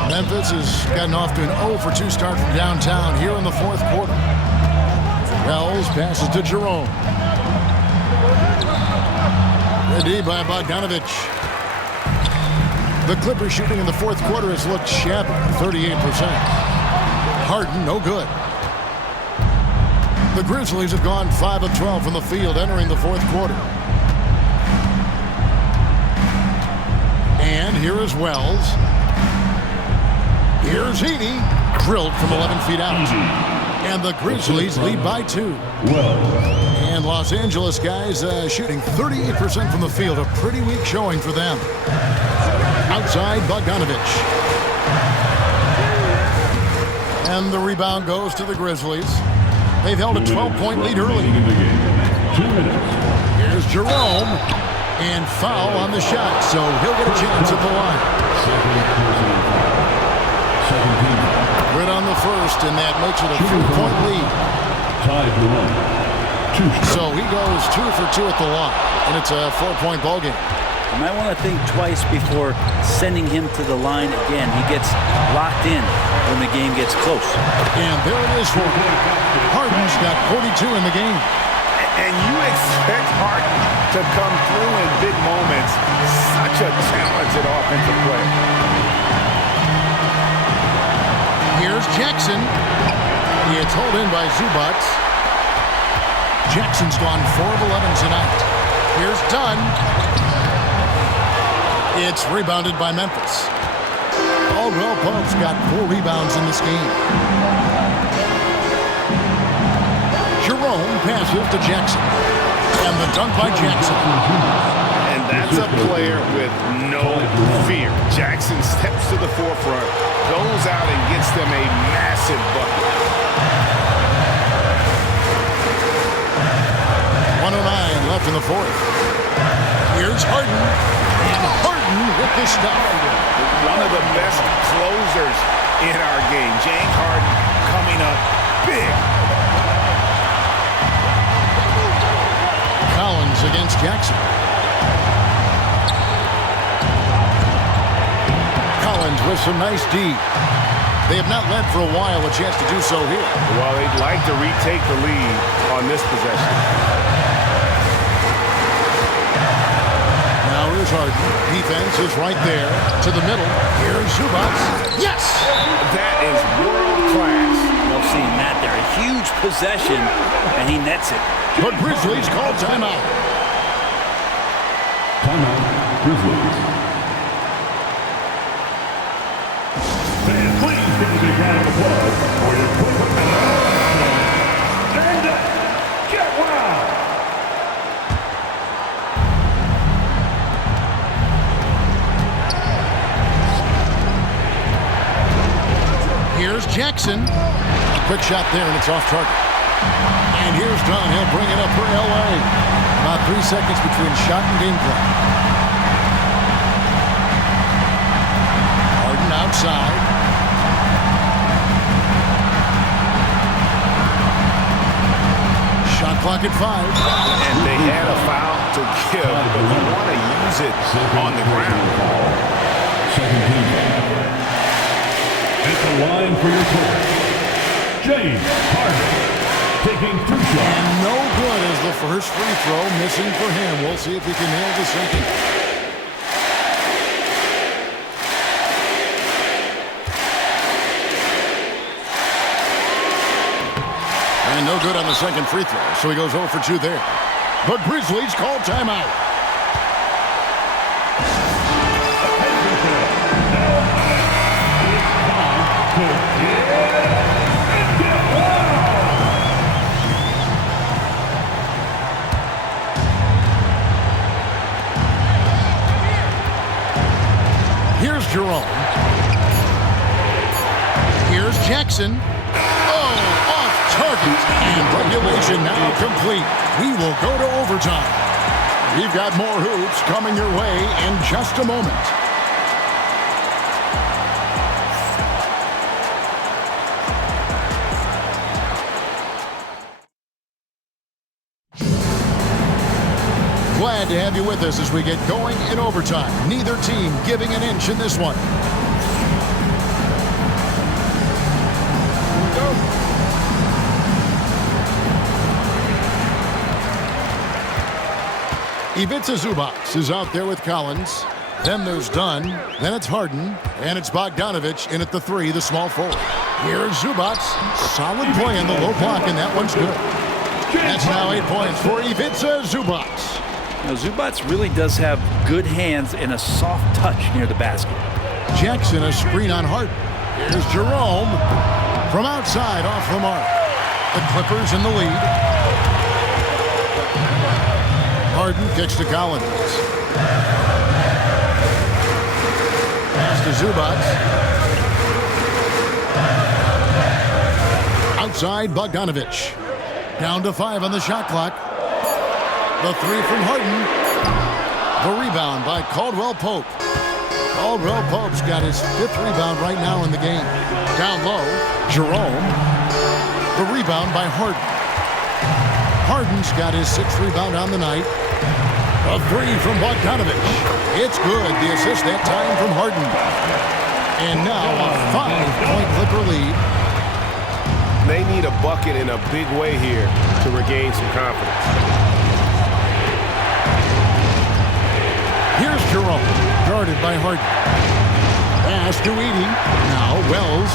Memphis has gotten off to an 0-for-2 start from downtown here in the fourth quarter. Wells passes to Jerome. Ready by Bogdanovich. The Clippers shooting in the fourth quarter has looked shabby, 38%. Harden, no good. The Grizzlies have gone 5 of 12 from the field entering the fourth quarter. And here is Wells. Here's Edey, drilled from 11 feet out. And the Grizzlies lead by 2. And Los Angeles guys shooting 38% from the field. A pretty weak showing for them. Outside, Bogdanovich. And the rebound goes to the Grizzlies. They've held a 12-point lead early. Here's Jerome. And foul on the shot, so he'll get a chance at the line. Good on the first, and that makes it a 3-point lead. So he goes 2 for 2 at the line, and it's a 4-point ball game. You might want to think twice before sending him to the line again. He gets locked in when the game gets close. And there it is for him. Harden's got 42 in the game. And you expect Harden to come through in big moments. Such a talented offensive player. Here's Jackson. It's hauled in by Zubac. Jackson's gone 4 of 11 tonight. Here's Dunn. It's rebounded by Memphis. Caldwell Pope's got 4 rebounds in this game. Jerome passes to Jackson. And the dunk by Jackson. And that's a player with no fear. Jackson steps to the forefront, goes out and gets them a massive bucket. 1:09 left in the fourth. Here's Harden. And Harden with the stuff. One of the best closers in our game. James Harden coming up big. Collins against Jackson. Collins with some nice D. They have not led for a while, a chance to do so here. Well, they'd like to retake the lead on this possession. Now here's Harden. Defense is right there to the middle. Here's Zubac. Yes! That is world class. Love seeing that there. A huge possession, and he nets it. But Grizzlies call timeout. Timeout, Grizzlies. Fans, please give a big round of applause for your quick stand up, get wild. Here's Jackson. A quick shot there, and it's off target. And here's Dunn. He'll bring it up for L.A. About 3 seconds between shot and game clock. Harden outside. Shot clock at 5. And they had a foul to give, but you want to use it on the ground. Second team. At the line for your total, James Harden taking 2 shots. And no good as the first free throw missing for him. We'll see if he can nail the second. And no good on the second free throw, so he goes 0 for 2 there. But Grizzlies call timeout. Here's Jerome. Here's Jackson. Oh, off target. And regulation now complete. We will go to overtime. We've got more hoops coming your way in just a moment. Glad to have you with us as we get going in overtime. Neither team giving an inch in this one. Ivica Zubac is out there with Collins. Then there's Dunn. Then it's Harden. And it's Bogdanovich in at the 3, the small forward. Here's Zubac. Solid play in the low block, and that one's good. That's now 8 points for Ivica Zubac. You know, Zubac really does have good hands and a soft touch near the basket. Jackson, a screen on Harden. Here's Jerome. From outside, off the mark. The Clippers in the lead. Harden kicks to Collins. Pass to Zubac. Outside, Bogdanovich. Down to 5 on the shot clock. The 3 from Harden. The rebound by Caldwell Pope. Caldwell Pope's got his 5th rebound right now in the game. Down low, Jerome. The rebound by Harden. Harden's got his 6th rebound on the night. A 3 from Bogdanovich. It's good. The assist that time from Harden. And now a 5-point Clipper lead. They need a bucket in a big way here to regain some confidence. Here's Jerome, guarded by Harden. Pass to Edey. Now Wells.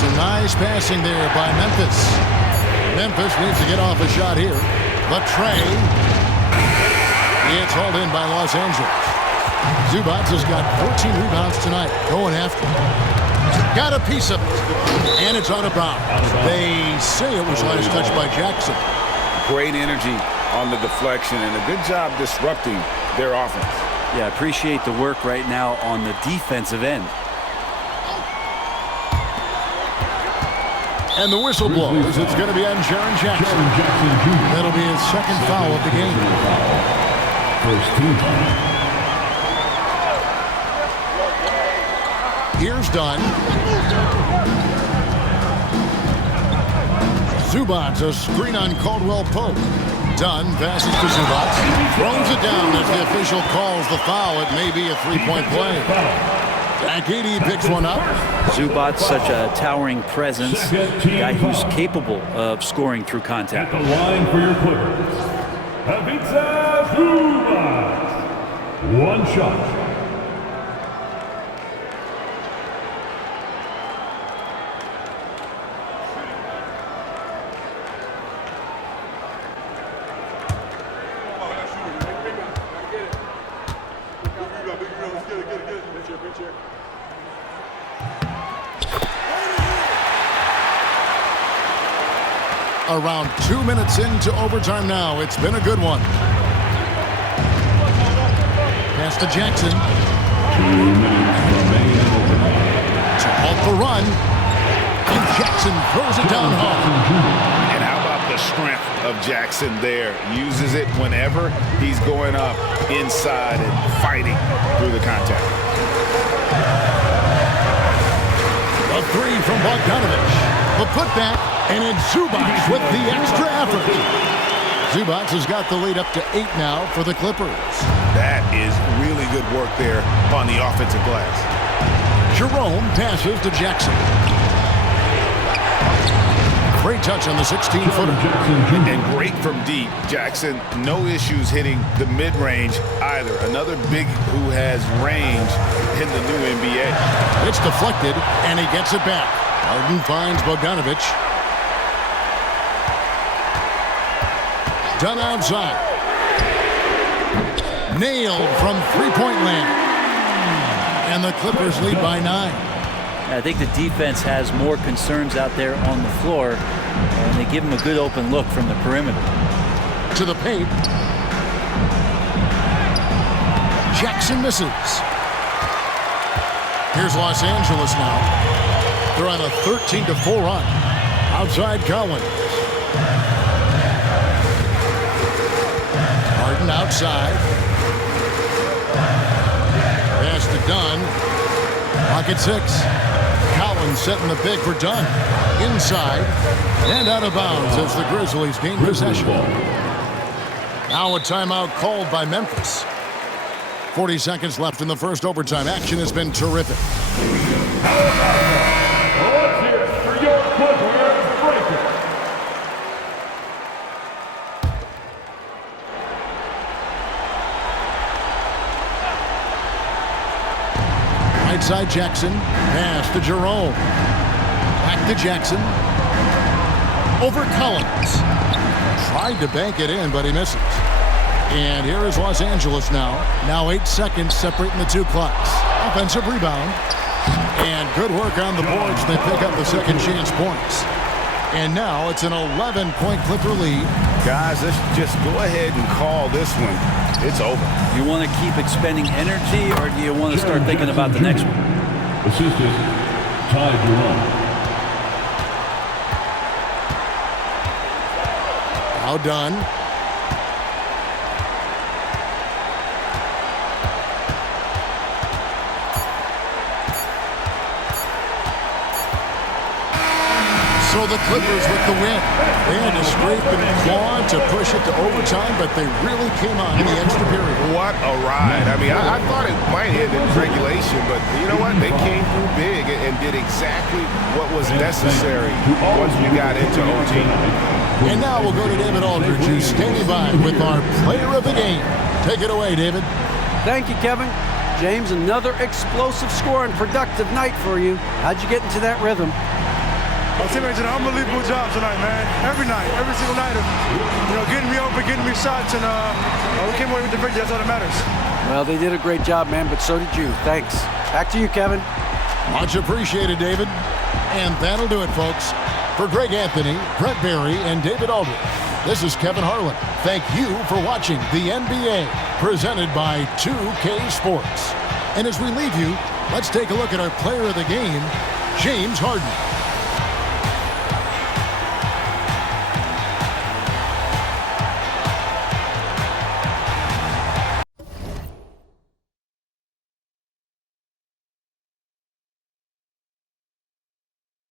Some nice passing there by Memphis. Memphis needs to get off a shot here. The tray. It's hauled in by Los Angeles. Zubac has got 14 rebounds tonight. Going after it. Got a piece of it. And it's out of bounds. They say it was last touched by Jackson. Great energy on the deflection and a good job disrupting their offense. Yeah, appreciate the work right now on the defensive end. And the whistle blows. It's going to be on Jaren Jackson. That'll be his 2nd foul of the game. First team. Here's Dunn. Zubac, a screen on Caldwell Pope. Dunn passes to Zubac. Throws it down as the official calls the foul. It may be a 3-point play. McEady picks one up. Zubac's such a towering presence, a guy who's capable of scoring through contact. At the line for your Clippers, Ivica Zubac. One shot. Around 2 minutes into overtime now. It's been a good one. Pass to Jackson. 2 minutes remaining in overtime. To halt the run. And Jackson throws it down hard. And how about the strength of Jackson there? Uses it whenever he's going up inside and fighting through the contact. A three from Bogdanovich. The putback, and it's Zubac with the extra effort. Zubac has got the lead up to 8 now for the Clippers. That is really good work there on the offensive glass. Jerome passes to Jackson. Great touch on the 16-footer. And great from deep. Jackson, no issues hitting the mid-range either. Another big who has range in the new NBA. It's deflected, and he gets it back. Harden finds Bogdanovich. Done outside. Nailed from three-point land. And the Clippers lead by 9. I think the defense has more concerns out there on the floor, and they give him a good open look from the perimeter. To the paint. Jackson misses. Here's Los Angeles now. They're on a 13-4 run. Outside Collins. Harden outside. Pass to Dunn. Pocket 6. Collins setting the pick for Dunn. Inside and out of bounds as the Grizzlies gain possession. Now a timeout called by Memphis. 40 seconds left in the first overtime. Action has been terrific. Let's hear it for your Clippers breaker. Right side Jackson. Pass to Jerome. Back to Jackson. Over Collins. Tried to bank it in, but he misses. And here is Los Angeles now. Now 8 seconds separating the two clocks. Offensive rebound. And good work on the boards. They pick up the second chance points. And now it's an 11-point Clipper lead. Guys, let's just go ahead and call this one. It's over. You want to keep expending energy, or do you want to start thinking about the next one? Assistant, Ty Jerome. Now done. So the Clippers with the win. They had to scrape and claw to push it to overtime, but they really came on in the extra period. What a ride. I mean, I thought it might end in regulation, but you know what? They came through big and did exactly what was necessary once we got into OT. And now we'll go to David Aldridge, who's standing by with our player of the game. Take it away, David. Thank you, Kevin. James, another explosive score and productive night for you. How'd you get into that rhythm? Our teammates did an unbelievable job tonight, man. Every night, every single night of, getting me open, getting me shots, and we came away with the victory. That's all that matters. Well, they did a great job, man, but so did you. Thanks. Back to you, Kevin. Much appreciated, David. And that'll do it, folks. For Greg Anthony, Brett Berry, and David Aldridge, this is Kevin Harlan. Thank you for watching the NBA, presented by 2K Sports. And as we leave you, let's take a look at our player of the game, James Harden.